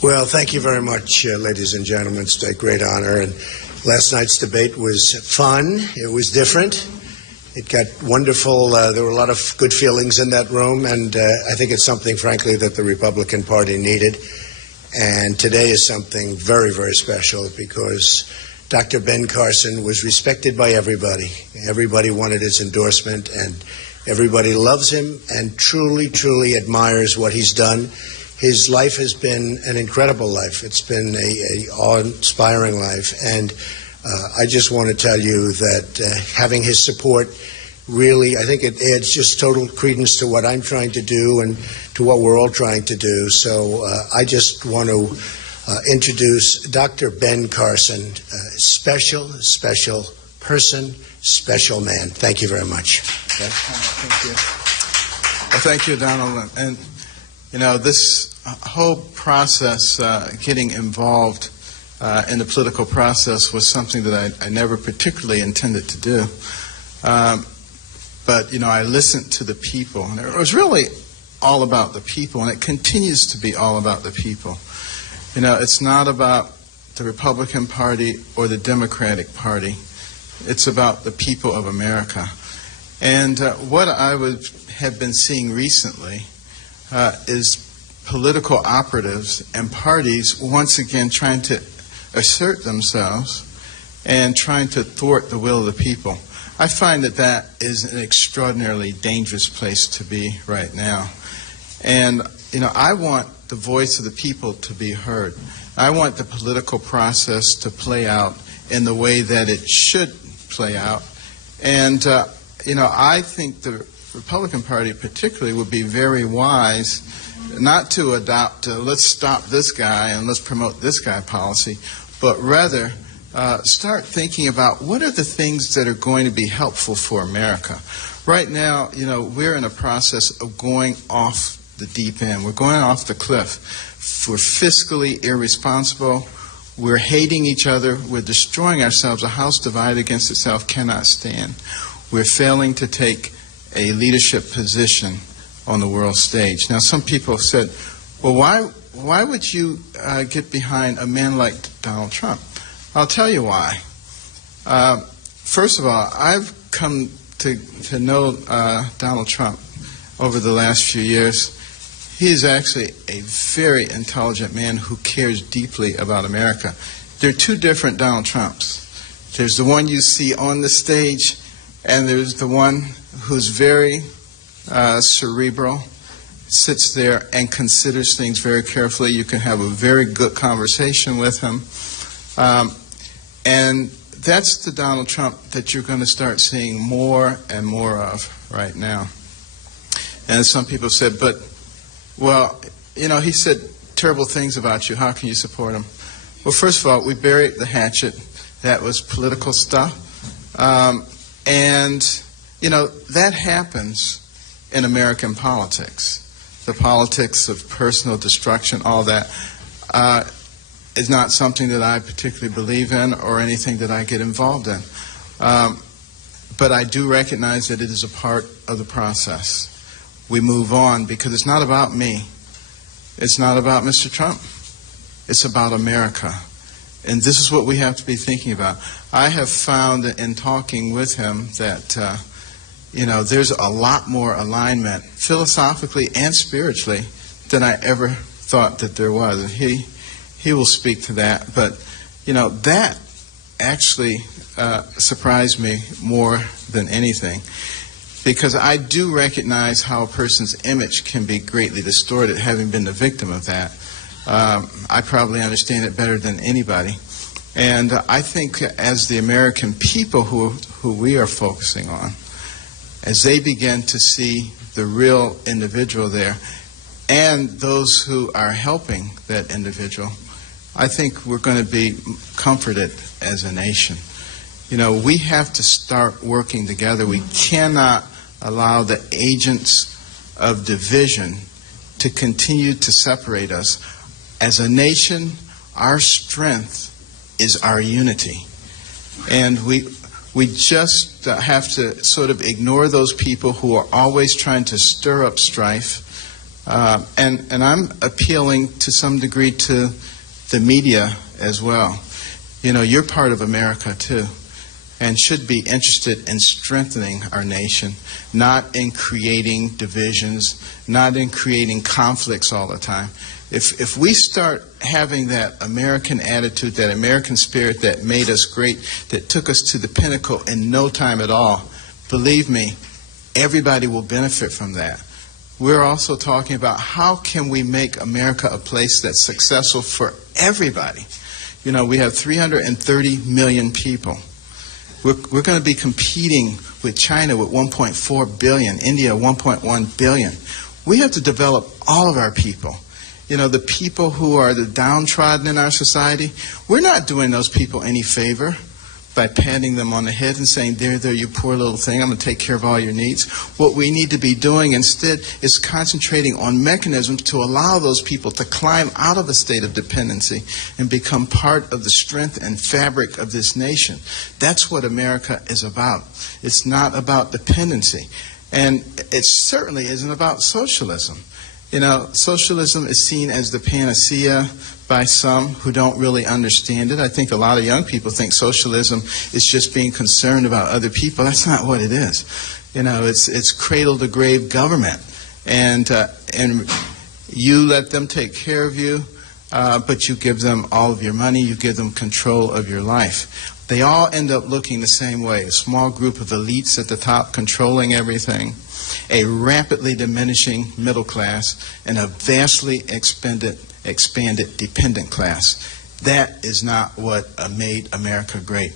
Well, thank you very much, ladies and gentlemen. It's a great honor. And last night's debate was fun. It was different. It got wonderful. There were a lot of good feelings in that room, and I think it's something, frankly, that the Republican Party needed. And today is something very, very special because Dr. Ben Carson was respected by everybody. Everybody wanted his endorsement, and everybody loves him and truly, truly admires what he's done. His life has been an incredible life. It's been a awe-inspiring life. And I just want to tell you that having his support really, I think it adds just total credence to what I'm trying to do and to what we're all trying to do. So I just want to introduce Dr. Ben Carson, special, special person, special man. Thank you very much. Okay. Thank you. Well, thank you, Donald. And you know, this whole process, getting involved in the political process was something that I never particularly intended to do. But, you know, I listened to the people, and it was really all about the people, and it continues to be all about the people. You know, it's not about the Republican Party or the Democratic Party. It's about the people of America. And what I have been seeing recently is political operatives and parties once again trying to assert themselves and trying to thwart the will of the people. I find that that is an extraordinarily dangerous place to be right now. And, you know, I want the voice of the people to be heard. I want the political process to play out in the way that it should play out. And, you know, I think the Republican Party particularly would be very wise not to adopt let's stop this guy and let's promote this guy policy, but rather start thinking about what are the things that are going to be helpful for America. Right now, you know, we're in a process of going off the deep end. We're going off the cliff. We're fiscally irresponsible. We're hating each other. We're destroying ourselves. A house divided against itself cannot stand. We're failing to take a leadership position on the world stage. Now, some people have said, well, why would you get behind a man like Donald Trump? I'll tell you why. First of all, I've come to know Donald Trump over the last few years. He is actually a very intelligent man who cares deeply about America. There are two different Donald Trumps. There's the one you see on the stage, and there's the one who's very cerebral, sits there and considers things very carefully. You can have a very good conversation with him. And that's the Donald Trump that you're going to start seeing more and more of right now. And some people said, but, well, you know, he said terrible things about you. How can you support him? Well, first of all, we buried the hatchet. That was political stuff. And, you know, that happens in American politics. The politics of personal destruction, all that, is not something that I particularly believe in or anything that I get involved in. But I do recognize that it is a part of the process. We move on because it's not about me. It's not about Mr. Trump. It's about America. And this is what we have to be thinking about. I have found in talking with him that you know, there's a lot more alignment philosophically and spiritually than I ever thought that there was. And he will speak to that. But, you know, that actually surprised me more than anything, because I do recognize how a person's image can be greatly distorted, having been the victim of that. I probably understand it better than anybody. And I think as the American people who we are focusing on, as they begin to see the real individual there and those who are helping that individual, I think we're going to be comforted as a nation. You know, we have to start working together. We cannot allow the agents of division to continue to separate us. As a nation, our strength is our unity. And we We just have to sort of ignore those people who are always trying to stir up strife. And I'm appealing to some degree to the media as well. You know, you're part of America too, and should be interested in strengthening our nation, not in creating divisions, not in creating conflicts all the time. If we start having that American attitude, that American spirit that made us great, that took us to the pinnacle in no time at all, believe me, everybody will benefit from that. We're also talking about how can we make America a place that's successful for everybody. You know, we have 330 million people. We're going to be competing with China with 1.4 billion, India 1.1 billion. We have to develop all of our people. You know, the people who are the downtrodden in our society, we're not doing those people any favor by patting them on the head and saying, there, you poor little thing, I'm going to take care of all your needs. What we need to be doing instead is concentrating on mechanisms to allow those people to climb out of a state of dependency and become part of the strength and fabric of this nation. That's what America is about. It's not about dependency. And it certainly isn't about socialism. You know, socialism is seen as the panacea by some who don't really understand it. I think a lot of young people think socialism is just being concerned about other people. That's not what it is. You know, it's cradle to grave government, and you let them take care of you, but you give them all of your money. You give them control of your life. They all end up looking the same way: a small group of elites at the top controlling everything, a rapidly diminishing middle class, and a vastly expanded dependent class. That is not what made America great.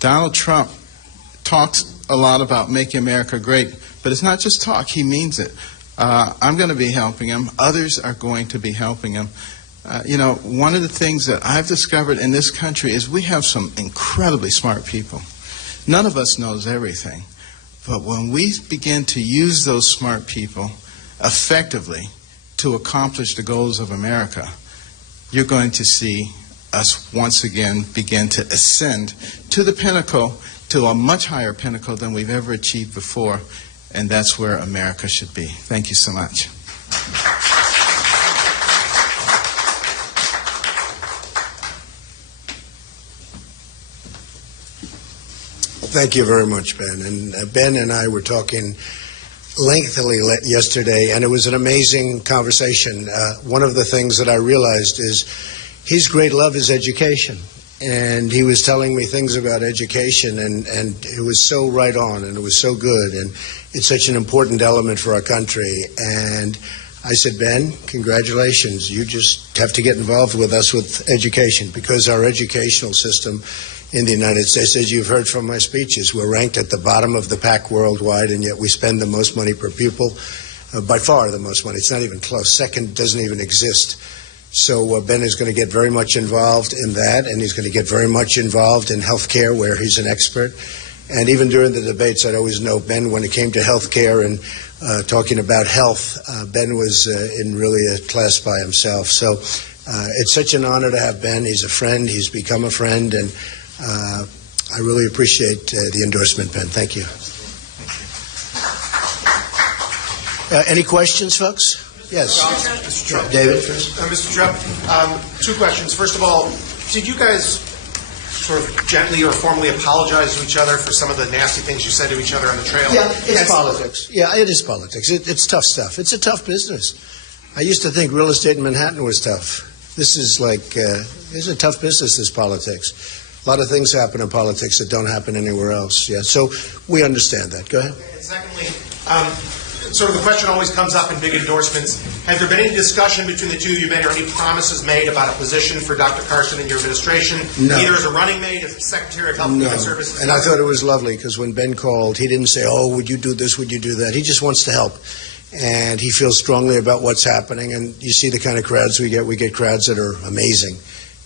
Donald Trump talks a lot about making America great, but it's not just talk, he means it. I'm going to be helping him. Others are going to be helping him. You know, one of the things that I've discovered in this country is we have some incredibly smart people. None of us knows everything. But when we begin to use those smart people effectively to accomplish the goals of America, you're going to see us once again begin to ascend to the pinnacle, to a much higher pinnacle than we've ever achieved before, and that's where America should be. Thank you so much. Thank you very much, Ben. And Ben and I were talking lengthily yesterday, and it was an amazing conversation. One of the things that I realized is his great love is education. And he was telling me things about education, and it was so right on, and it was so good, and it's such an important element for our country. And I said, Ben, congratulations. You just have to get involved with us with education, because our educational system in the United States, as you've heard from my speeches, we're ranked at the bottom of the pack worldwide, and yet we spend the most money per pupil, by far the most money. It's not even close. Second doesn't even exist. So Ben is going to get very much involved in that, and he's going to get very much involved in health care, where he's an expert. And even during the debates, I'd always know Ben, when it came to health care and talking about health, Ben was in really a class by himself. So it's such an honor to have Ben. He's a friend. He's become a friend, and I really appreciate the endorsement, Ben. Thank you. Any questions, folks? Yes. Mr. Trump. David first. Mr. Trump, two questions. First of all, did you guys sort of gently or formally apologize to each other for some of the nasty things you said to each other on the trail? Yeah, it's politics. Yeah, it is politics. It's tough stuff. It's a tough business. I used to think real estate in Manhattan was tough. This is like, it's a tough business, this politics. A lot of things happen in politics that don't happen anywhere else. Yeah, so we understand that. Go ahead. Okay. And secondly, sort of the question always comes up in big endorsements. Has there been any discussion between the two of you men, or any promises made about a position for Dr. Carson in your administration, No. either as a running mate, as Secretary of Health and Human Services? And I thought it was lovely, because when Ben called, he didn't say, oh, would you do this, would you do that? He just wants to help. And he feels strongly about what's happening. And you see the kind of crowds we get. We get crowds that are amazing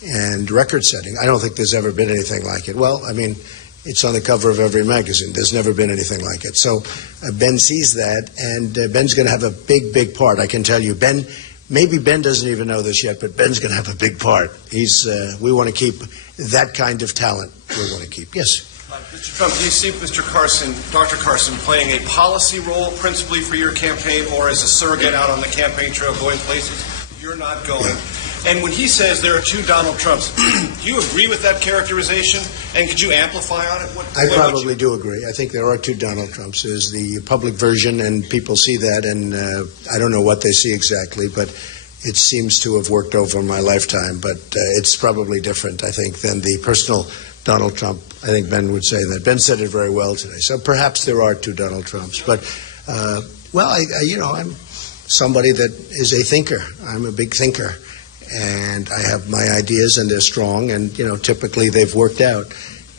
and record-setting. I don't think there's ever been anything like it. Well, I mean, it's on the cover of every magazine. There's never been anything like it. So Ben sees that, and Ben's going to have a big, big part. I can tell you, Ben. Maybe Ben doesn't even know this yet, but Ben's going to have a big part. We want to keep that kind of talent. We want to keep. Yes. Mr. Trump, do you see Mr. Carson, Dr. Carson, playing a policy role principally for your campaign or as a surrogate out on the campaign trail going places you're not going? And when he says there are two Donald Trumps, do you agree with that characterization? And could you amplify on it? I probably do agree. I think there are two Donald Trumps. There's the public version, and people see that, and I don't know what they see exactly, but it seems to have worked over my lifetime. But it's probably different, I think, than the personal Donald Trump. I think Ben would say that. Ben said it very well today. So perhaps there are two Donald Trumps. But, I'm somebody that is a thinker. I'm a big thinker. And I have my ideas, and they're strong, and, typically they've worked out.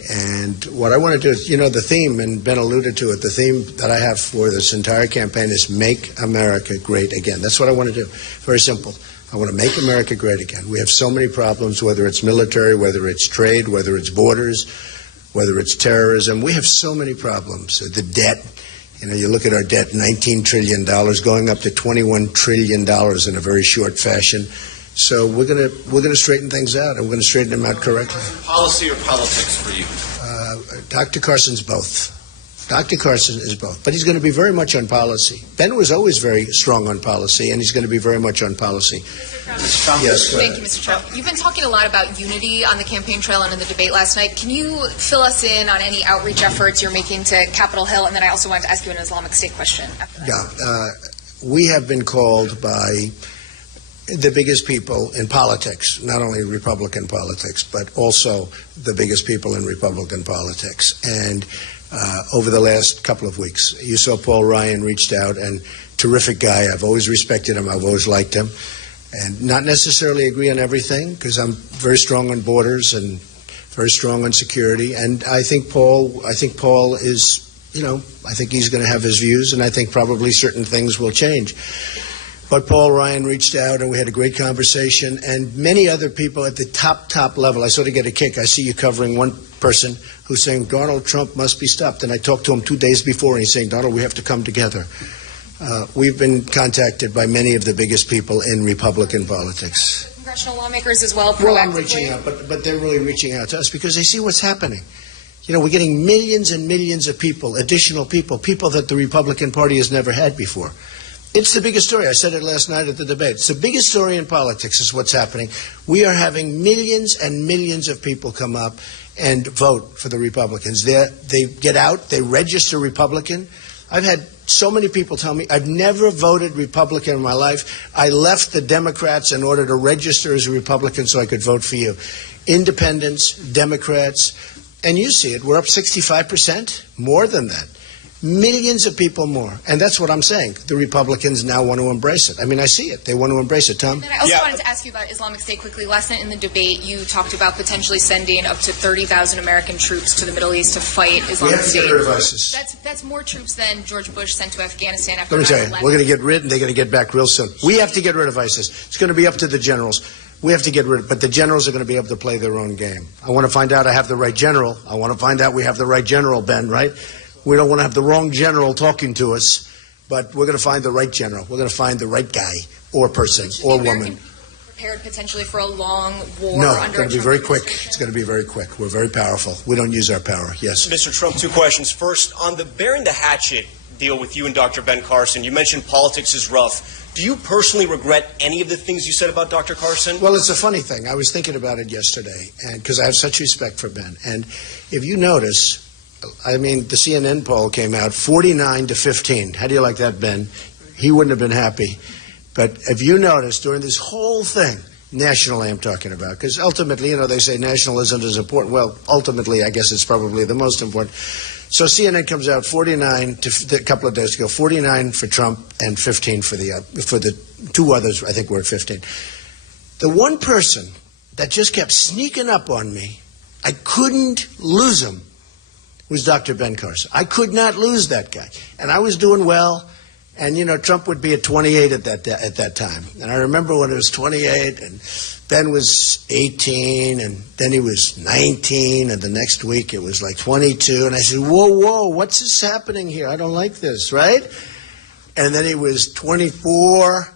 And what I want to do is, the theme, and Ben alluded to it, the theme that I have for this entire campaign is Make America Great Again. That's what I want to do. Very simple. I want to make America great again. We have so many problems, whether it's military, whether it's trade, whether it's borders, whether it's terrorism. We have so many problems. The debt, you look at our debt, $19 trillion, going up to $21 trillion in a very short fashion. So we're gonna straighten things out, and we're going to straighten them out correctly. Policy or politics for you? Dr. Carson's both. Dr. Carson is both, but he's going to be very much on policy. Ben was always very strong on policy, and he's going to be very much on policy. Mr. Trump. Yes, Thank you, Mr. Trump. You've been talking a lot about unity on the campaign trail and in the debate last night. Can you fill us in on any outreach efforts you're making to Capitol Hill? And then I also wanted to ask you an Islamic State question after that. Yeah, we have been called by the biggest people in politics, not only Republican politics, but also the biggest people in Republican politics. And over the last couple of weeks, you saw Paul Ryan reached out, and terrific guy. I've always respected him. I've always liked him. And not necessarily agree on everything, because I'm very strong on borders and very strong on security. And I think Paul is, I think he's going to have his views, and I think probably certain things will change. But Paul Ryan reached out, and we had a great conversation, and many other people at the top level. I sort of get a kick. I see you covering one person who's saying Donald Trump must be stopped, and I talked to him 2 days before, and he's saying, Donald, we have to come together. We've been contacted by many of the biggest people in Republican politics. Congressional lawmakers as well, proactively. Well, I'm reaching out, but they're really reaching out to us because they see what's happening. We're getting millions and millions of people, additional people that the Republican Party has never had before. It's the biggest story. I said it last night at the debate. It's the biggest story in politics is what's happening. We are having millions and millions of people come up and vote for the Republicans. They get out, they register Republican. I've had so many people tell me, I've never voted Republican in my life. I left the Democrats in order to register as a Republican so I could vote for you. Independents, Democrats, and you see it. We're up 65%, more than that. Millions of people more. And that's what I'm saying. The Republicans now want to embrace it. I mean, I see it. They want to embrace it. Tom? And I also wanted to ask you about Islamic State quickly. Last night in the debate, you talked about potentially sending up to 30,000 American troops to the Middle East to fight Islamic State. We have to get rid of ISIS. That's more troops than George Bush sent to Afghanistan after 9/11. Let me tell you, we're going to get rid, and they're going to get back real soon. We have to get rid of ISIS. It's going to be up to the generals. We have to get rid of it, but the generals are going to be able to play their own game. I want to find out I have the right general. I want to find out we have the right general, Ben, right? We don't want to have the wrong general talking to us, but we're going to find the right general. We're going to find the right guy or person or woman. Prepared potentially for a long war? No, it's going to be very quick. It's going to be very quick. We're very powerful. We don't use our power. Yes. Mr. Trump, 2 questions. First, on the bearing the hatchet deal with you and Dr. Ben Carson, you mentioned politics is rough. Do you personally regret any of the things you said about Dr. Carson? Well, it's a funny thing. I was thinking about it yesterday, and because I have such respect for Ben. And if you notice, I mean, the CNN poll came out 49-15. How do you like that, Ben? He wouldn't have been happy. But if you notice, during this whole thing, nationally I'm talking about, because ultimately, they say nationalism is important. Well, ultimately, I guess it's probably the most important. So CNN comes out 49 a couple of days ago, 49 for Trump and 15 for the two others. I think we're at 15. The one person that just kept sneaking up on me, I couldn't lose him, was Dr. Ben Carson. I could not lose that guy, and I was doing well. And Trump would be at 28 at that time. And I remember when it was 28, and Ben was 18, and then he was 19, and the next week it was like 22. And I said, whoa, what's this happening here? I don't like this, right? And then he was 24.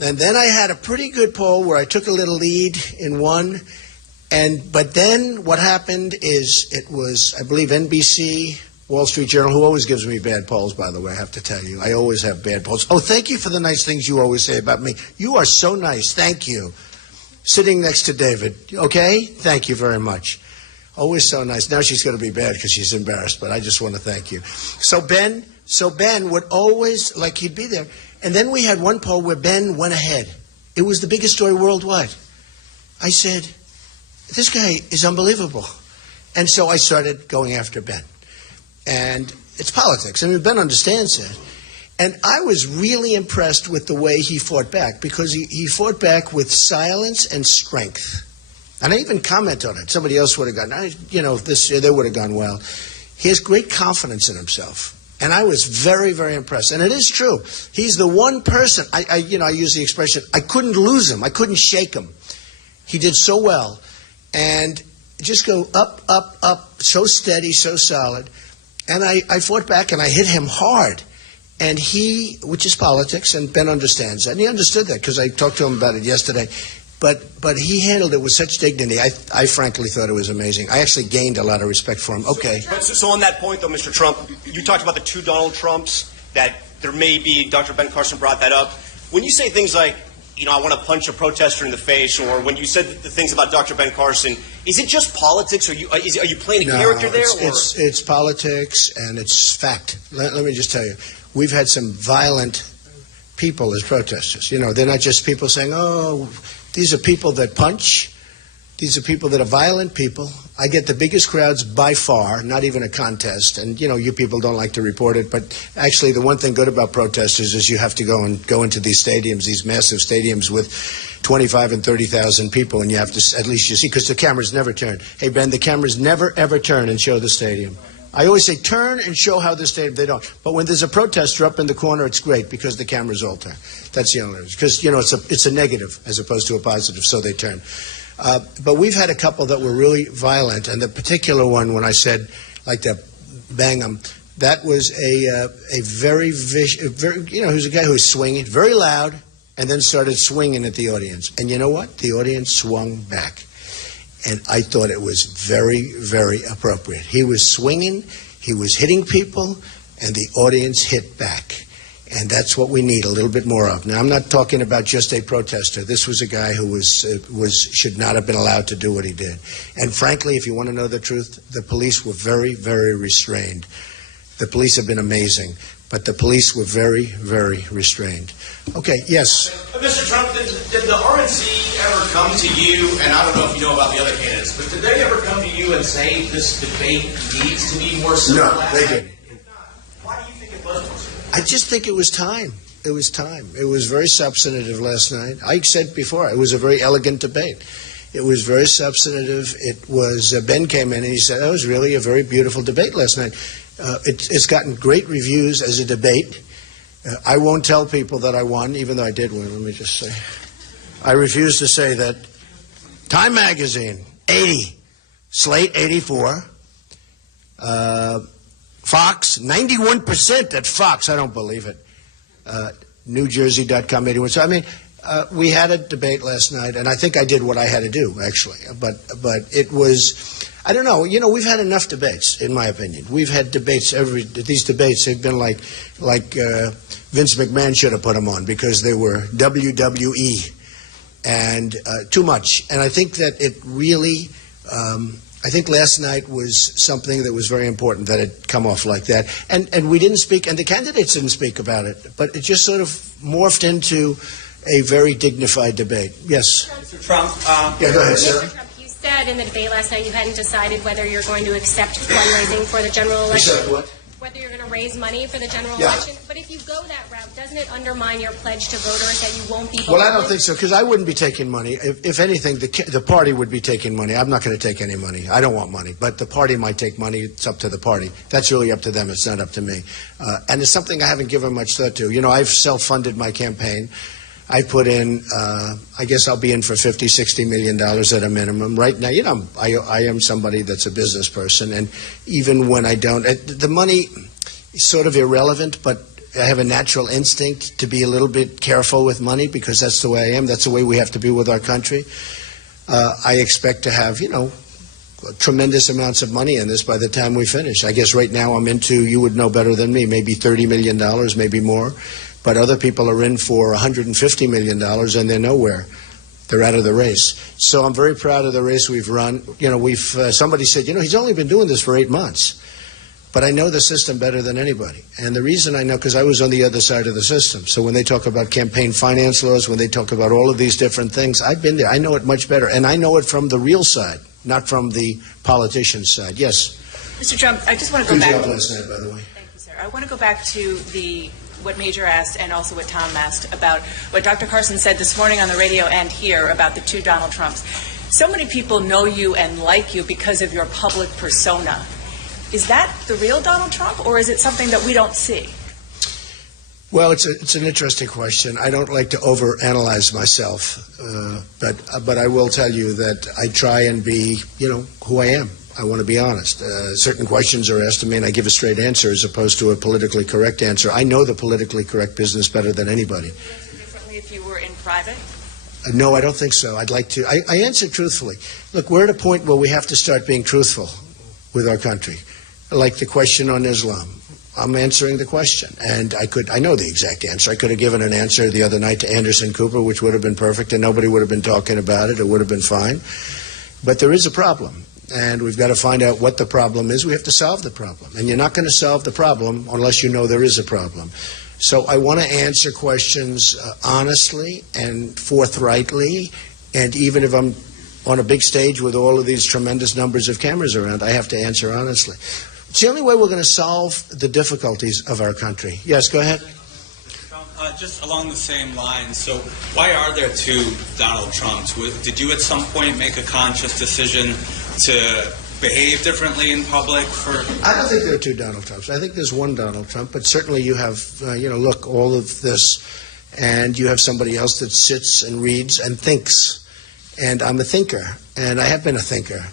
And then I had a pretty good poll where I took a little lead in one. But then what happened is it was, I believe, NBC, Wall Street Journal, who always gives me bad polls, by the way, I have to tell you. I always have bad polls. Oh, thank you for the nice things you always say about me. You are so nice. Thank you. Sitting next to David. Okay? Thank you very much. Always so nice. Now she's going to be bad because she's embarrassed, but I just want to thank you. So Ben would always, like, he'd be there. And then we had one poll where Ben went ahead. It was the biggest story worldwide. I said, this guy is unbelievable. And so I started going after Ben. And it's politics. I mean, Ben understands it. And I was really impressed with the way he fought back, because he fought back with silence and strength. And I even commented on it. Somebody else would have gone, they would have gone well. He has great confidence in himself. And I was very, very impressed. And it is true. He's the one person, I use the expression, I couldn't lose him. I couldn't shake him. He did so well. And just go up, up, up, so steady, so solid. And I fought back and I hit him hard. And he, which is politics, and Ben understands that. And he understood that because I talked to him about it yesterday. But he handled it with such dignity. I frankly thought it was amazing. I actually gained a lot of respect for him. Okay. So on that point, though, Mr. Trump, you talked about the two Donald Trumps, that there may be, Dr. Ben Carson brought that up. When you say things like, I want to punch a protester in the face, or when you said the things about Dr. Ben Carson, is it just politics? Are you playing a character there? It's politics and it's fact. Let me just tell you, we've had some violent people as protesters. They're not just people saying, oh, these are people that punch. These are people that are violent people. I get the biggest crowds by far, not even a contest. And, you people don't like to report it, but actually the one thing good about protesters is you have to go into these stadiums, these massive stadiums with 25 and 30,000 people, and you have to, at least you see, because the cameras never turn. Hey, Ben, the cameras never, ever turn and show the stadium. I always say turn and show how the stadium, they don't. But when there's a protester up in the corner, it's great because the cameras all turn. That's the only reason. Because, it's a negative as opposed to a positive, so they turn. But we've had a couple that were really violent, and the particular one, when I said, like to bang him, that was a very vicious, he was a guy who was swinging, very loud, and then started swinging at the audience. And you know what? The audience swung back. And I thought it was very, very appropriate. He was swinging, he was hitting people, and the audience hit back. And that's what we need a little bit more of. Now, I'm not talking about just a protester. This was a guy who should not have been allowed to do what he did. And frankly, if you want to know the truth, the police were very, very restrained. The police have been amazing, but the police were very, very restrained. Okay, yes. Mr. Trump, did the RNC ever come to you, and I don't know if you know about the other candidates, but did they ever come to you and say this debate needs to be more civil? No, they didn't. Why do you think it was more civil? I just think it was time. It was time. It was very substantive last night. I said before, it was a very elegant debate. It was very substantive. It was, Ben came in and he said, that was really a very beautiful debate last night. It's gotten great reviews as a debate. I won't tell people that I won, even though I did win. Let me just say. I refuse to say that. Time Magazine, 80. Slate, 84. Fox, 91% at Fox. I don't believe it. NewJersey.com, 81. So, I mean, we had a debate last night, and I think I did what I had to do, actually. But it was, I don't know. We've had enough debates, in my opinion. We've had debates, these debates, they've been like Vince McMahon should have put them on because they were WWE and too much. And I think that it really, I think last night was something that was very important that it come off like that. And we didn't speak, and the candidates didn't speak about it, but it just sort of morphed into a very dignified debate. Yes? Mr. Trump. Yeah, go ahead, sir. Mr. Trump, you said in the debate last night you hadn't decided whether you're going to accept fundraising for the general election. Accept what? Whether you're going to raise money for the general Yeah. election. But if you go that route, doesn't it undermine your pledge to voters that you won't be voting? Well, I don't think so, because I wouldn't be taking money. If anything, the party would be taking money. I'm not going to take any money. I don't want money. But the party might take money. It's up to the party. That's really up to them. It's not up to me. And it's something I haven't given much thought to. I've self-funded my campaign. I put in, I guess I'll be in for $50, $60 million at a minimum. Right now, I am somebody that's a business person. And even when I don't, the money is sort of irrelevant, but I have a natural instinct to be a little bit careful with money because that's the way I am. That's the way we have to be with our country. I expect to have, tremendous amounts of money in this by the time we finish. I guess right now I'm into, you would know better than me, maybe $30 million, maybe more. But other people are in for $150 million and they're nowhere. They're out of the race. So I'm very proud of the race we've run. Somebody said, he's only been doing this for 8 months. But I know the system better than anybody. And the reason I know, because I was on the other side of the system. So when they talk about campaign finance laws, when they talk about all of these different things, I've been there. I know it much better. And I know it from the real side, not from the politician's side. Yes? Mr. Trump, I just want to go Good back. job last night, by the way. Thank you, sir. I want to go back to what Major asked and also what Tom asked about what Dr. Carson said this morning on the radio and here about the two Donald Trumps. So many people know you and like you because of your public persona. Is that the real Donald Trump, or is it something that we don't see? Well, it's an interesting question. I don't like to overanalyze myself, but I will tell you that I try and be, who I am. I want to be honest. Certain questions are asked to me, and I give a straight answer as opposed to a politically correct answer. I know the politically correct business better than anybody. Would you answer differently if you were in private? No, I don't think so. I'd like to. I answer truthfully. Look, we're at a point where we have to start being truthful with our country. Like the question on Islam. I'm answering the question, and I know the exact answer. I could have given an answer the other night to Anderson Cooper, which would have been perfect, and nobody would have been talking about it. It would have been fine. But there is a problem, and we've got to find out what the problem is. We have to solve the problem, and you're not going to solve the problem unless you know there is a problem. So I want to answer questions honestly and forthrightly, and even if I'm on a big stage with all of these tremendous numbers of cameras around, I have to answer honestly. It's the only way we're going to solve the difficulties of our country. Yes, go ahead. Just along the same lines, so why are there two Donald Trumps? Did you at some point make a conscious decision to behave differently in public? I don't think there are two Donald Trumps. I think there's one Donald Trump, but certainly you have, look, all of this, and you have somebody else that sits and reads and thinks. And I'm a thinker, and I have been a thinker.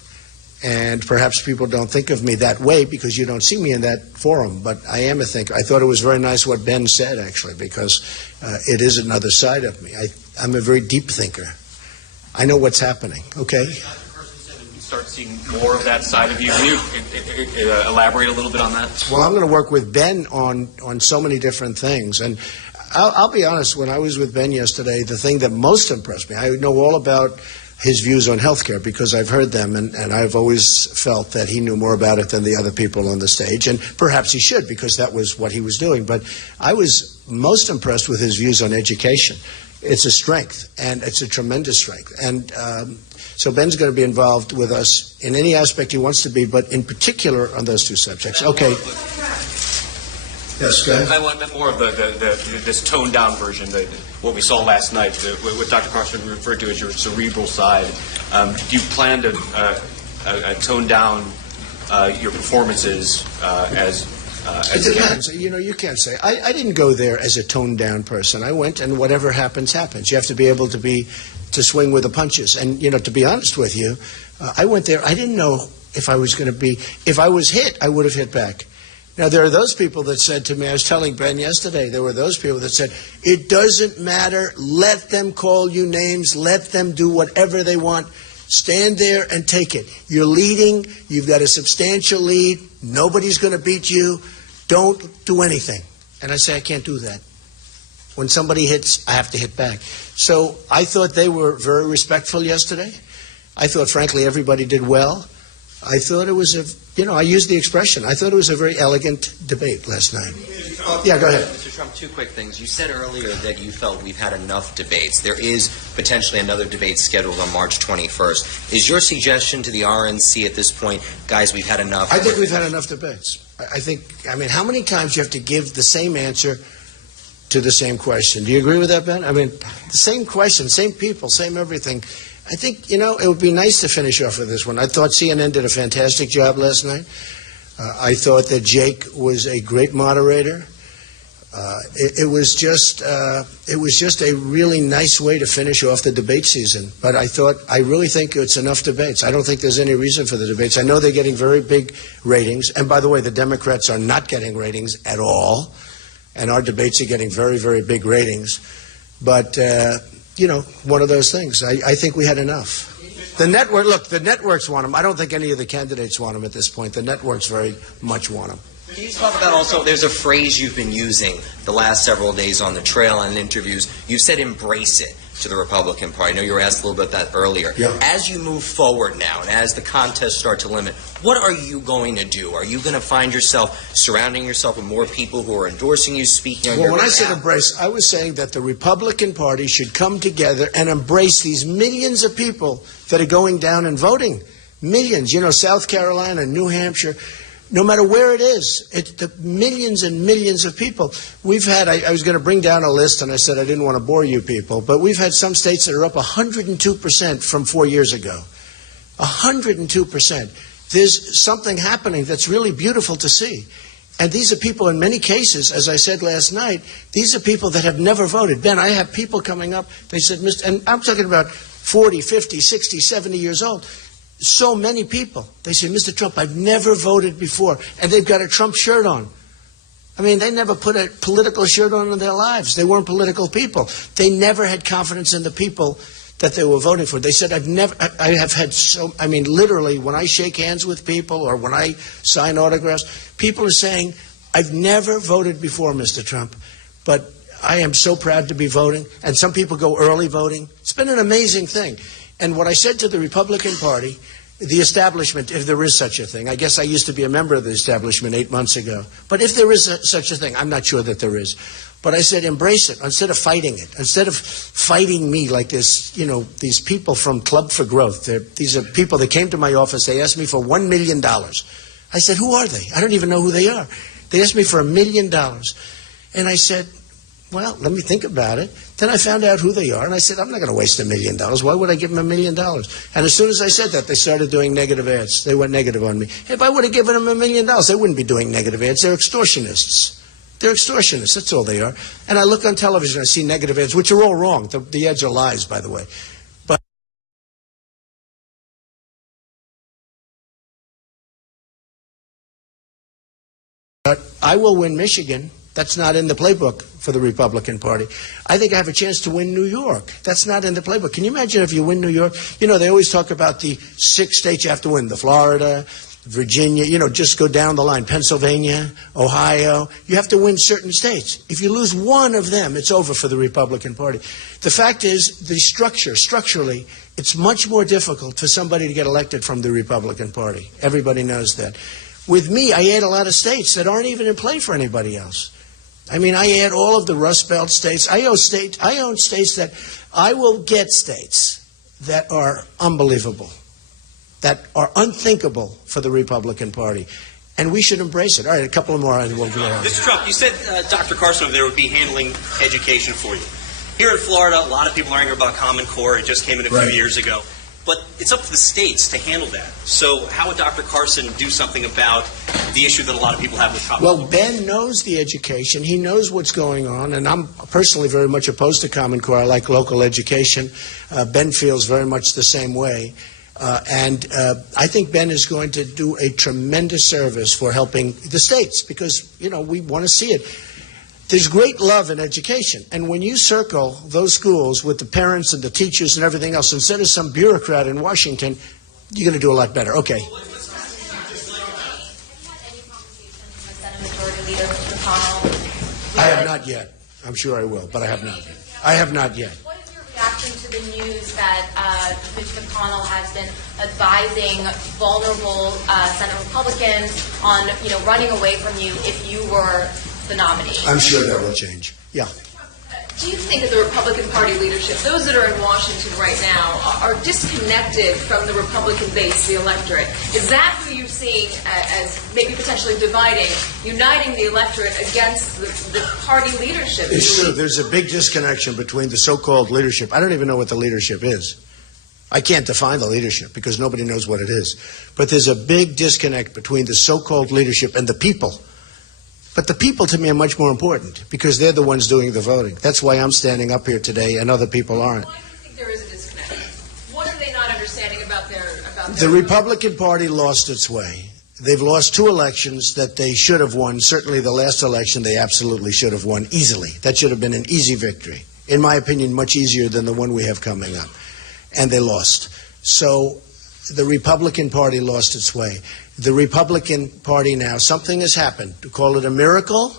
And perhaps people don't think of me that way because you don't see me in that forum, but I am a thinker. I thought it was very nice what Ben said, actually, because it is another side of me. I'm a very deep thinker. I know what's happening, okay? Dr. Carson said that we start seeing more of that side of you. Can you elaborate a little bit on that? Well, I'm going to work with Ben on so many different things. And I'll be honest, when I was with Ben yesterday, the thing that most impressed me, I know all about his views on health care because I've heard them, and I've always felt that he knew more about it than the other people on the stage, and perhaps he should because that was what he was doing. But I was most impressed with his views on education. It's a strength, and it's a tremendous strength. And so Ben's going to be involved with us in any aspect he wants to be, but in particular on those two subjects. Okay. Yes, go ahead. I want more of this toned-down version, what we saw last night, what Dr. Carson referred to as your cerebral side. Do you plan to tone down your performances It depends. You can't say. I didn't go there as a toned-down person. I went, and whatever happens, happens. You have to be able to swing with the punches. And, to be honest with you, I went there. I didn't know if I was going to be. If I was hit, I would have hit back. Now, there are those people that said to me, I was telling Ben yesterday, there were those people that said, it doesn't matter, let them call you names, let them do whatever they want, stand there and take it. You're leading, you've got a substantial lead, nobody's going to beat you, don't do anything. And I say, I can't do that. When somebody hits, I have to hit back. So I thought they were very respectful yesterday. I thought, frankly, everybody did well. I thought it was I used the expression, I thought it was a very elegant debate last night. Yeah, go ahead. Mr. Trump, two quick things. You said earlier that you felt we've had enough debates. There is potentially another debate scheduled on March 21st. Is your suggestion to the RNC at this point, guys, we've had enough? I think we've had enough debates. How many times do you have to give the same answer to the same question? Do you agree with that, Ben? The same question, same people, same everything. I think, it would be nice to finish off with this one. I thought CNN did a fantastic job last night. I thought that Jake was a great moderator. It was just a really nice way to finish off the debate season. But I really think it's enough debates. I don't think there's any reason for the debates. I know they're getting very big ratings. And by the way, the Democrats are not getting ratings at all. And our debates are getting very, very big ratings. But one of those things. I think we had enough. The network, look, the networks want him. I don't think any of the candidates want him at this point. The networks very much want him. Can you talk about also, there's a phrase you've been using the last several days on the trail and in interviews. You've said embrace it to the Republican Party. I know you were asked a little bit about that earlier. Yeah. As you move forward now and as the contests start to limit, what are you going to do? Are you going to find yourself surrounding yourself with more people who are endorsing you, speaking on your Well, when I behalf? said embrace, I was saying that the Republican Party should come together and embrace these millions of people that are going down and voting. Millions. You know, South Carolina, New Hampshire, no matter where it is, it's the millions and millions of people. We've had, I was going to bring down a list, and I said I didn't want to bore you people, but we've had some states that are up 102% from 4 years ago. 102%. There's something happening that's really beautiful to see. And these are people, in many cases, as I said last night, these are people that have never voted. Ben, I have people coming up, they said, and I'm talking about 40, 50, 60, 70 years old. So many people. They say, Mr. Trump, I've never voted before. And they've got a Trump shirt on. I mean, they never put a political shirt on in their lives. They weren't political people. They never had confidence in the people that they were voting for. They said, I have had I mean, literally, when I shake hands with people or when I sign autographs, people are saying, I've never voted before, Mr. Trump, but I am so proud to be voting. And some people go early voting. It's been an amazing thing. And what I said to the Republican Party, the establishment, if there is such a thing, I guess I used to be a member of the establishment 8 months ago, but if there is such a thing, I'm not sure that there is, but I said embrace it instead of fighting it, instead of fighting me like this, you know, these people from Club for Growth. These are people that came to my office, they asked me for $1 million. I said, who are they? I don't even know who they are. They asked me for $1 million. And I said, well, let me think about it. Then I found out who they are, and I said, I'm not going to waste $1 million. Why would I give them $1 million? And as soon as I said that, they started doing negative ads. They went negative on me. If I would have given them $1 million, they wouldn't be doing negative ads. They're extortionists. They're extortionists. That's all they are. And I look on television, I see negative ads, which are all wrong. The ads are lies, by the way. But I will win Michigan. That's not in the playbook for the Republican Party. I think I have a chance to win New York. That's not in the playbook. Can you imagine if you win New York? You know, they always talk about the 6 states you have to win. The Florida, Virginia, you know, just go down the line. Pennsylvania, Ohio. You have to win certain states. If you lose one of them, it's over for the Republican Party. The fact is, the structurally, it's much more difficult for somebody to get elected from the Republican Party. Everybody knows that. With me, I add a lot of states that aren't even in play for anybody else. I mean, I add all of the Rust Belt states. I own states that I will get states that are unbelievable, that are unthinkable for the Republican Party. And we should embrace it. All right, a couple of more and we'll go on. Mr. Trump, you said Dr. Carson over there would be handling education for you. Here in Florida, a lot of people are angry about Common Core. It just came in a few years ago. But it's up to the states to handle that. So how would Dr. Carson do something about the issue that a lot of people have with Common Core? Well, Ben knows the education. He knows what's going on. And I'm personally very much opposed to Common Core. I like local education. Ben feels very much the same way. And I think Ben is going to do a tremendous service for helping the states because, you know, we want to see it. There's great love in education, and when you circle those schools with the parents and the teachers and everything else, instead of some bureaucrat in Washington, you're going to do a lot better. Okay. I have not yet. I'm sure I will, but I have not. I have not yet. What is your reaction to the news that Mitch McConnell has been advising vulnerable Senate Republicans on, you know, running away from you if you were the nominee? I'm sure that will change. Yeah. Do you think that the Republican Party leadership, those that are in Washington right now, are disconnected from the Republican base, the electorate? Is that who you're seeing as maybe potentially dividing, uniting the electorate against the party leadership? It's true. There's a big disconnection between the so-called leadership. I don't even know what the leadership is. I can't define the leadership because nobody knows what it is. But there's a big disconnect between the so-called leadership and the people. But the people, to me, are much more important because they're the ones doing the voting. That's why I'm standing up here today and other people aren't. Why do you think there is a disconnect? What are they not understanding about their The Republican Party lost its way. They've lost 2 elections that they should have won. Certainly the last election they absolutely should have won easily. That should have been an easy victory. In my opinion, much easier than the one we have coming up. And they lost. So the Republican Party lost its way. The Republican Party now, something has happened. Call it a miracle,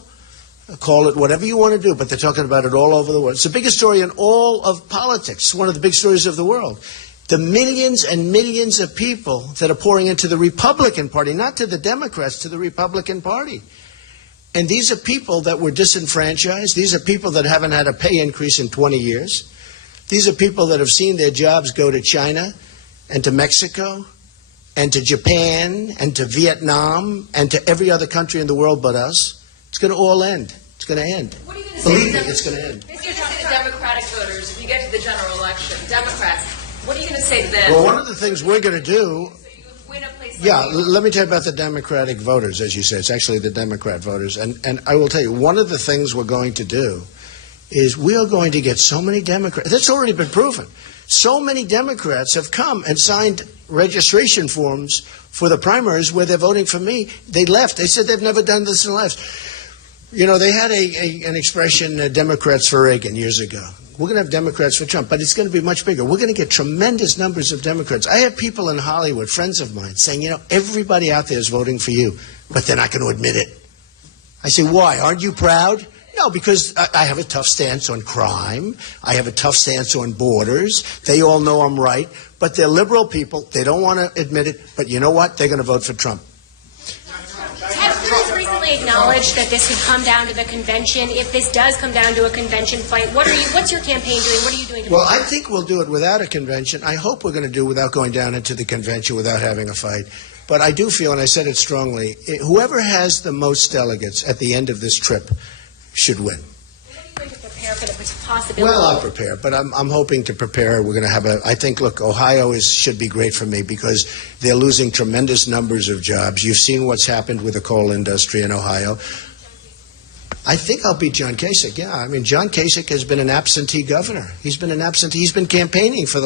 call it whatever you want to do, but they're talking about it all over the world. It's the biggest story in all of politics. It's one of the big stories of the world. The millions and millions of people that are pouring into the Republican Party, not to the Democrats, to the Republican Party. And these are people that were disenfranchised. These are people that haven't had a pay increase in 20 years. These are people that have seen their jobs go to China and to Mexico and to Japan and to Vietnam and to every other country in the world but us. It's going to all end. It's going to end. What are you going to Believe say me, to it's going to end. You're going to say to Democratic voters, if you get to the general election, Democrats, what are you going to say to them? Well, one of the things we're going to do, Win a place like yeah, New York. let me tell you about the Democratic voters, as you say. It's actually the Democrat voters. And I will tell you, one of the things we're going to do is we are going to get so many Democrats. That's already been proven. So many Democrats have come and signed registration forms for the primaries where they're voting for me. They left. They said they've never done this in their lives. You know, they had an expression, Democrats for Reagan, years ago. We're going to have Democrats for Trump, but it's going to be much bigger. We're going to get tremendous numbers of Democrats. I have people in Hollywood, friends of mine, saying, you know, everybody out there is voting for you, but they're not going to admit it. I say, why? Aren't you proud? No, because I have a tough stance on crime. I have a tough stance on borders. They all know I'm right, but they're liberal people. They don't want to admit it, but you know what? They're going to vote for Trump. Ted Cruz recently acknowledged that this could come down to the convention. If this does come down to a convention fight, what's your campaign doing? What are you doing? Well, I think we'll do it without a convention. I hope we're going to do it without going down into the convention, without having a fight. But I do feel, and I said it strongly, whoever has the most delegates at the end of this trip should win. What are you going to prepare for the possibility? Well, I'll prepare, but I'm hoping to prepare. We're going to have I think, look, Ohio should be great for me because they're losing tremendous numbers of jobs. You've seen what's happened with the coal industry in Ohio. I think I'll beat John Kasich, yeah. I mean, John Kasich has been an absentee governor. He's been an absentee. He's been campaigning for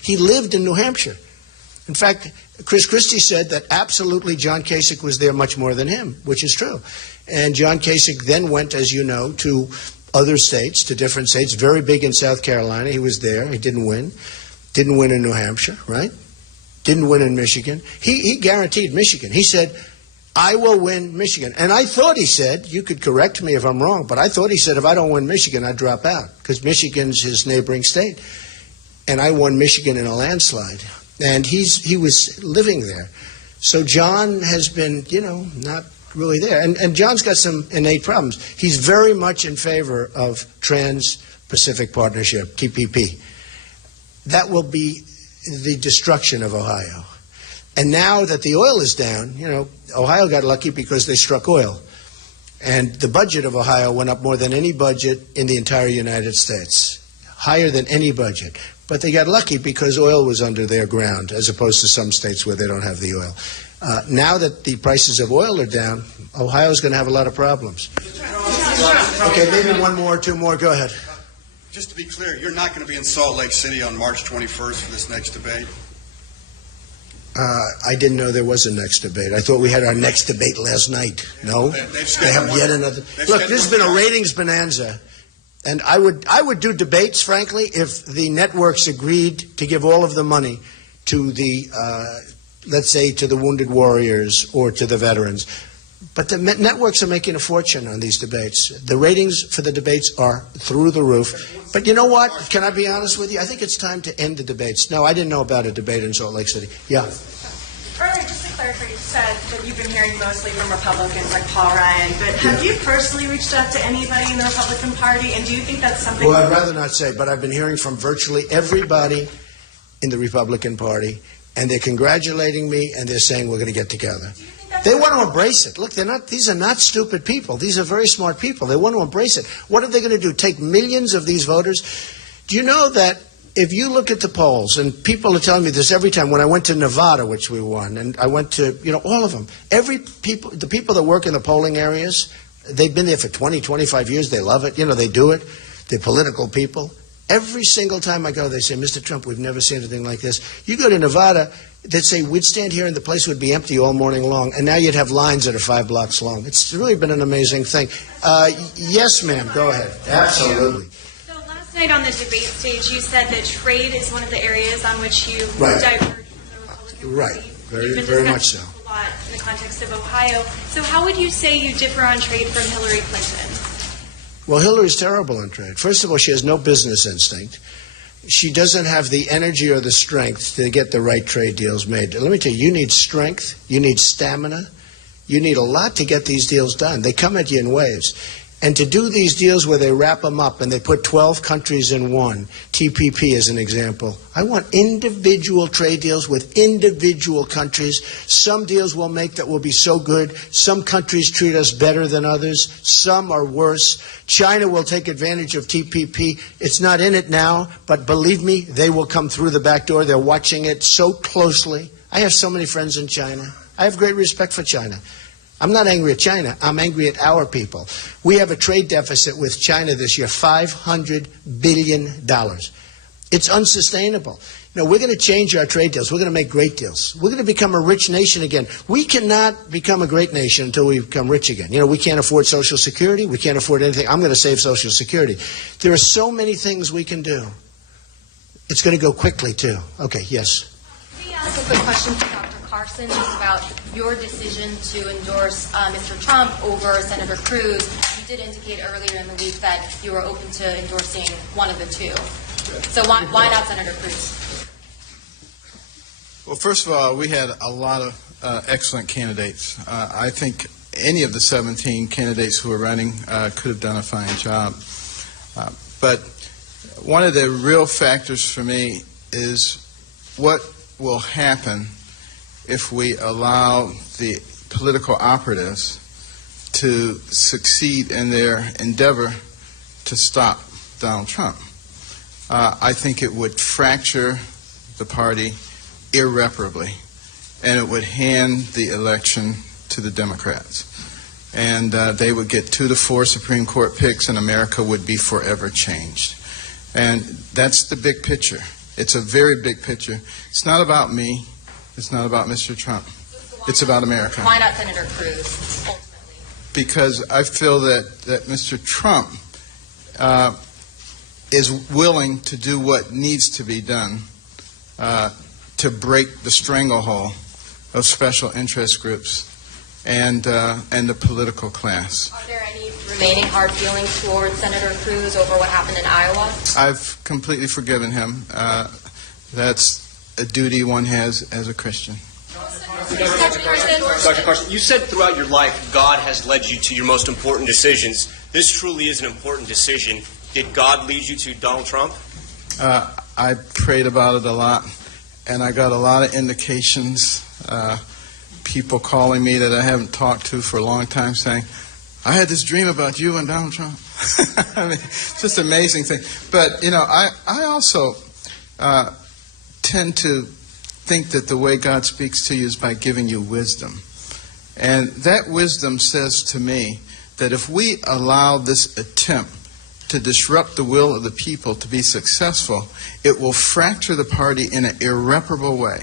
he lived in New Hampshire. In fact, Chris Christie said that absolutely John Kasich was there much more than him, which is true. And John Kasich then went, as you know, to other states, to different states, very big in South Carolina. He was there. He didn't win. Didn't win in New Hampshire, right? Didn't win in Michigan. He guaranteed Michigan. He said, I will win Michigan. And I thought he said, you could correct me if I'm wrong, but I thought he said if I don't win Michigan, I'd drop out because Michigan's his neighboring state. And I won Michigan in a landslide. And he was living there. So John has been, not really there. And John's got some innate problems. He's very much in favor of Trans-Pacific Partnership, TPP. That will be the destruction of Ohio. And now that the oil is down, Ohio got lucky because they struck oil. And the budget of Ohio went up more than any budget in the entire United States, higher than any budget. But they got lucky because oil was under their ground, as opposed to some states where they don't have the oil. Now that the prices of oil are down, Ohio's going to have a lot of problems. Okay, maybe one more, two more. Go ahead. Just to be clear, you're not going to be in Salt Lake City on March 21st for this next debate? I didn't know there was a next debate. I thought we had our next debate last night. No? They have yet another. Look, this has been a ratings bonanza. And I would do debates, frankly, if the networks agreed to give all of the money to the, let's say, to the wounded warriors or to the veterans. But the networks are making a fortune on these debates. The ratings for the debates are through the roof. But you know what? Can I be honest with you? I think it's time to end the debates. No, I didn't know about a debate in Salt Lake City. Yeah. Earlier, just to clarify, you said that you've been hearing mostly from Republicans like Paul Ryan, but have you personally reached out to anybody in the Republican Party, and do you think that's something... Well, I'd rather not say, but I've been hearing from virtually everybody in the Republican Party, and they're congratulating me, and they're saying we're going to get together. They want to embrace it. Look, these are not stupid people. These are very smart people. They want to embrace it. What are they going to do, take millions of these voters? Do you know that if you look at the polls, and people are telling me this every time, when I went to Nevada, which we won, and I went to, all of them, the people that work in the polling areas, they've been there for 20, 25 years. They love it. They do it. They're political people. Every single time I go, they say, Mr. Trump, we've never seen anything like this. You go to Nevada, they'd say, we'd stand here and the place would be empty all morning long, and now you'd have lines that are 5 blocks long. It's really been an amazing thing. Yes, ma'am, go ahead. Absolutely. So last Tonight on the debate stage, you said that trade is one of the areas on which you Right. diverge from the Republican Right. Party. Very, You've been very much discussing so. a lot in the context of Ohio. So how would you say you differ on trade from Hillary Clinton? Well, Hillary's terrible on trade. First of all, she has no business instinct. She doesn't have the energy or the strength to get the right trade deals made. Let me tell you, you need strength, you need stamina, you need a lot to get these deals done. They come at you in waves. And to do these deals where they wrap them up and they put 12 countries in one, TPP as an example, I want individual trade deals with individual countries. Some deals we'll make that will be so good. Some countries treat us better than others. Some are worse. China will take advantage of TPP. It's not in it now, but believe me, they will come through the back door. They're watching it so closely. I have so many friends in China. I have great respect for China. I'm not angry at China. I'm angry at our people. We have a trade deficit with China this year, $500 billion. It's unsustainable. You know, we're going to change our trade deals. We're going to make great deals. We're going to become a rich nation again. We cannot become a great nation until we become rich again. You know, we can't afford Social Security. We can't afford anything. I'm going to save Social Security. There are so many things we can do. It's going to go quickly, too. Okay, yes. Can we ask a quick question to Dr. Carson just about your decision to endorse Mr. Trump over Senator Cruz? You did indicate earlier in the week that you were open to endorsing one of the two. So why not Senator Cruz? Well, first of all, we had a lot of excellent candidates. I think any of the 17 candidates who were running could have done a fine job. But one of the real factors for me is what will happen if we allow the political operatives to succeed in their endeavor to stop Donald Trump. I think it would fracture the party irreparably, and it would hand the election to the Democrats. And they would get 2 to 4 Supreme Court picks, and America would be forever changed. And that's the big picture. It's a very big picture. It's not about me. It's not about Mr. Trump. It's about America. Why not Senator Cruz, ultimately? Because I feel that Mr. Trump is willing to do what needs to be done to break the stranglehold of special interest groups and the political class. Are there any remaining hard feelings towards Senator Cruz over what happened in Iowa? I've completely forgiven him. That's a duty one has as a Christian. Dr. Carson, you said throughout your life God has led you to your most important decisions. This truly is an important decision. Did God lead you to Donald Trump? I prayed about it a lot, and I got a lot of indications, people calling me that I haven't talked to for a long time saying, I had this dream about you and Donald Trump. I mean, it's just an amazing thing. But, you know, I also tend to think that the way God speaks to you is by giving you wisdom. And that wisdom says to me that if we allow this attempt to disrupt the will of the people to be successful, it will fracture the party in an irreparable way.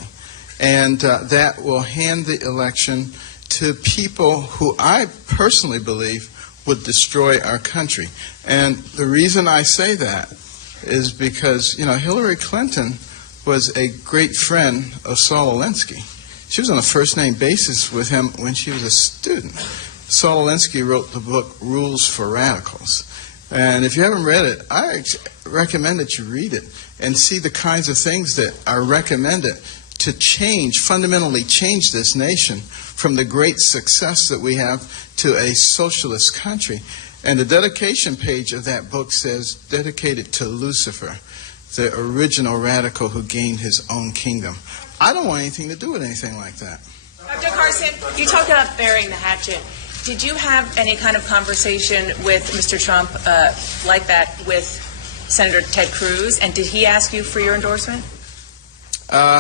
And that will hand the election to people who I personally believe would destroy our country. And the reason I say that is because, you know, Hillary Clinton was a great friend of Saul Alinsky. She was on a first-name basis with him when she was a student. Saul Alinsky wrote the book Rules for Radicals. And if you haven't read it, I recommend that you read it and see the kinds of things that are recommended to change, fundamentally change this nation from the great success that we have to a socialist country. And the dedication page of that book says, dedicated to Lucifer, the original radical who gained his own kingdom. I don't want anything to do with anything like that. Dr. Carson, you talked about burying the hatchet. Did you have any kind of conversation with Mr. Trump like that with Senator Ted Cruz, and did he ask you for your endorsement?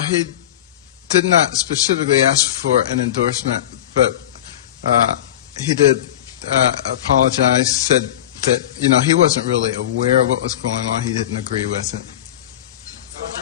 He did not specifically ask for an endorsement, but he did apologize, said that, you know, he wasn't really aware of what was going on. He didn't agree with it.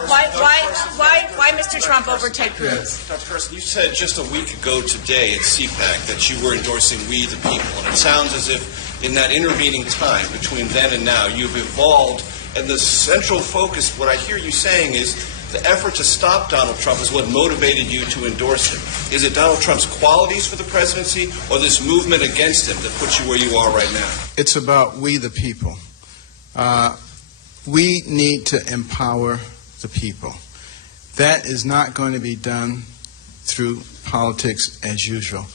Why Mr. Trump over Ted Cruz? Dr. Carson, you said just a week ago today at CPAC that you were endorsing We the People, and it sounds as if in that intervening time between then and now you've evolved And the central focus, what I hear you saying is the effort to stop Donald Trump is what motivated you to endorse him. Is it Donald Trump's qualities for the presidency or this movement against him that puts you where you are right now? It's about we the people. We need to empower the people. That is not going to be done through politics as usual,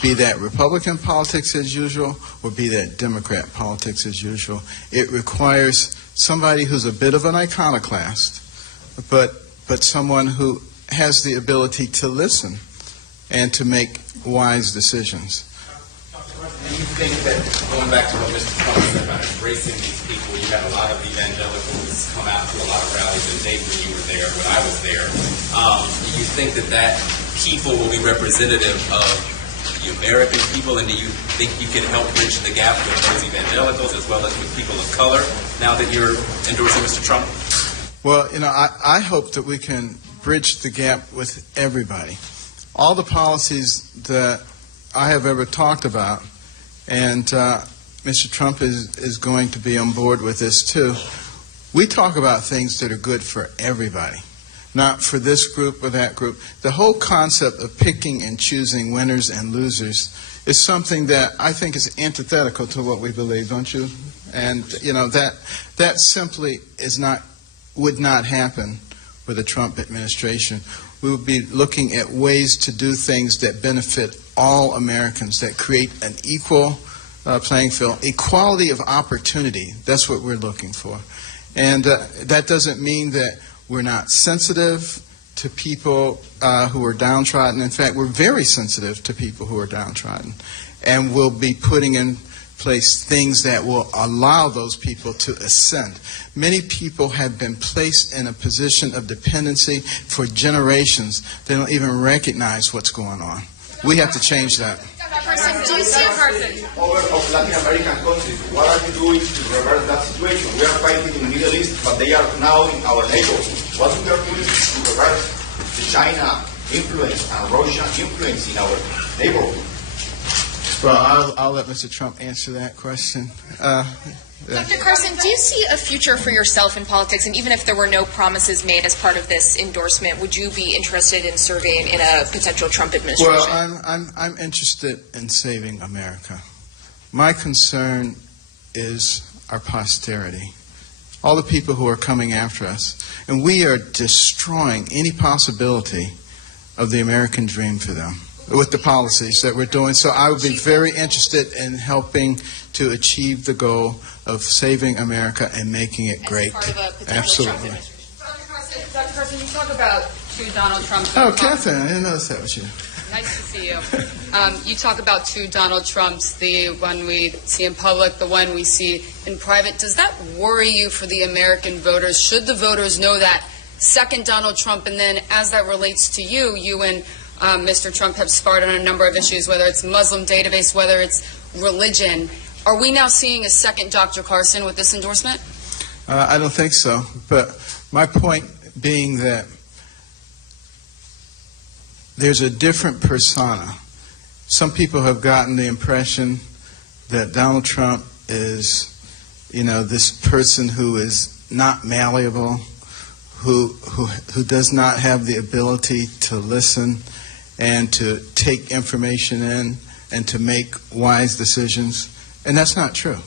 be that Republican politics as usual or be that Democrat politics as usual. It requires somebody who's a bit of an iconoclast, but someone who has the ability to listen and to make wise decisions. Do you think that, going back to what Mr. Trump said about embracing these people, you had a lot of evangelicals come out to a lot of rallies in Dayton when you were there, when I was there. Do you think that people will be representative of the American people, and do you think you can help bridge the gap with those evangelicals as well as with people of color now that you're endorsing Mr. Trump? Well, I hope that we can bridge the gap with everybody. All the policies that I have ever talked about, and Mr. Trump is going to be on board with this too. We talk about things that are good for everybody, not for this group or that group. The whole concept of picking and choosing winners and losers is something that I think is antithetical to what we believe, don't you? And that simply would not happen with the Trump administration. We would be looking at ways to do things that benefit all Americans, that create an equal playing field, equality of opportunity. That's what we're looking for. And that doesn't mean that we're not sensitive to people who are downtrodden. In fact, we're very sensitive to people who are downtrodden. And we'll be putting in place things that will allow those people to ascend. Many people have been placed in a position of dependency for generations. They don't even recognize what's going on. We have to change that. Carson, do you see over of Latin American countries? What are you doing to reverse that situation? We are fighting in the Middle East, but they are now in our neighborhood. What we are doing to reverse the China influence and Russian influence in our neighborhood? Well, I'll let Mr. Trump answer that question. Dr. Carson, do you see a future for yourself in politics? And even if there were no promises made as part of this endorsement, would you be interested in serving in a potential Trump administration? Well, I'm interested in saving America. My concern is our posterity, all the people who are coming after us. And we are destroying any possibility of the American dream for them with the policies that we're doing. So I would be very interested in helping to achieve the goal of saving America and making it great. Absolutely. Dr. Carson, you talk about two Donald Trumps. Oh, Catherine, I didn't notice that was you. Nice to see you. You talk about two Donald Trumps, the one we see in public, the one we see in private. Does that worry you for the American voters? Should the voters know that second Donald Trump, and then as that relates to you, you and Mr. Trump have sparred on a number of issues, whether it's Muslim database, whether it's religion. Are we now seeing a second Dr. Carson with this endorsement? I don't think so. But my point being that there's a different persona. Some people have gotten the impression that Donald Trump is, this person who is not malleable, who does not have the ability to listen and to take information in and to make wise decisions. And that's not true.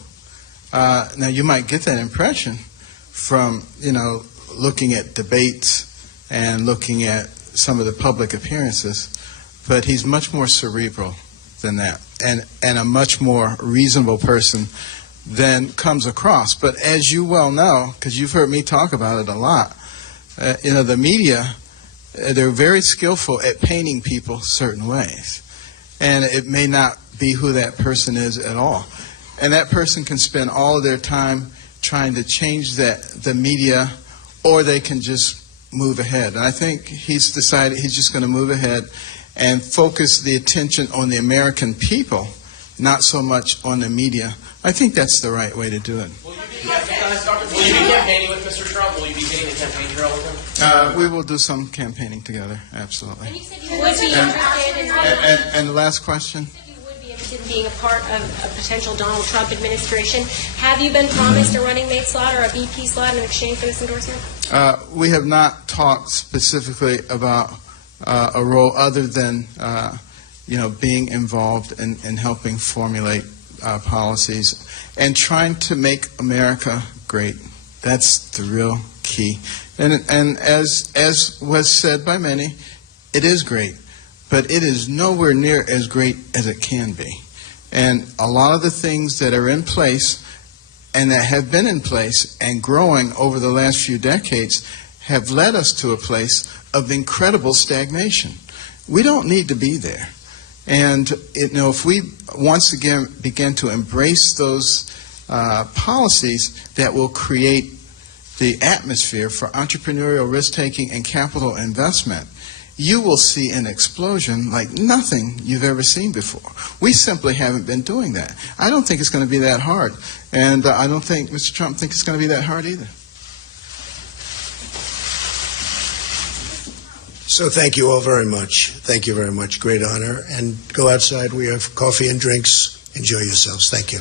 Now, you might get that impression from, looking at debates and looking at some of the public appearances, but he's much more cerebral than that and a much more reasonable person than comes across. But as you well know, because you've heard me talk about it a lot, the media, they're very skillful at painting people certain ways. And it may not be who that person is at all. And that person can spend all of their time trying to change the media, or they can just move ahead. And I think he's decided he's just going to move ahead and focus the attention on the American people, not so much on the media. I think that's the right way to do it. Will you be campaigning with Mr. Trump? Will you be getting a campaign trail with him? We will do some campaigning together, absolutely. And you said you would be interested in and the last question? You would be interested interested in being a part of a potential Donald Trump administration? Have you been promised a running mate slot or a VP slot in exchange for this endorsement? We have not talked specifically about a role other than being involved in helping formulate policies and trying to make America great. That's the real key. And as was said by many, it is great, but it is nowhere near as great as it can be. And a lot of the things that are in place and that have been in place and growing over the last few decades have led us to a place of incredible stagnation. We don't need to be there. And if we once again begin to embrace those policies that will create the atmosphere for entrepreneurial risk-taking and capital investment, you will see an explosion like nothing you've ever seen before. We simply haven't been doing that. I don't think it's going to be that hard. And I don't think Mr. Trump thinks it's going to be that hard either. So thank you all very much. Thank you very much. Great honor. And go outside. We have coffee and drinks. Enjoy yourselves. Thank you.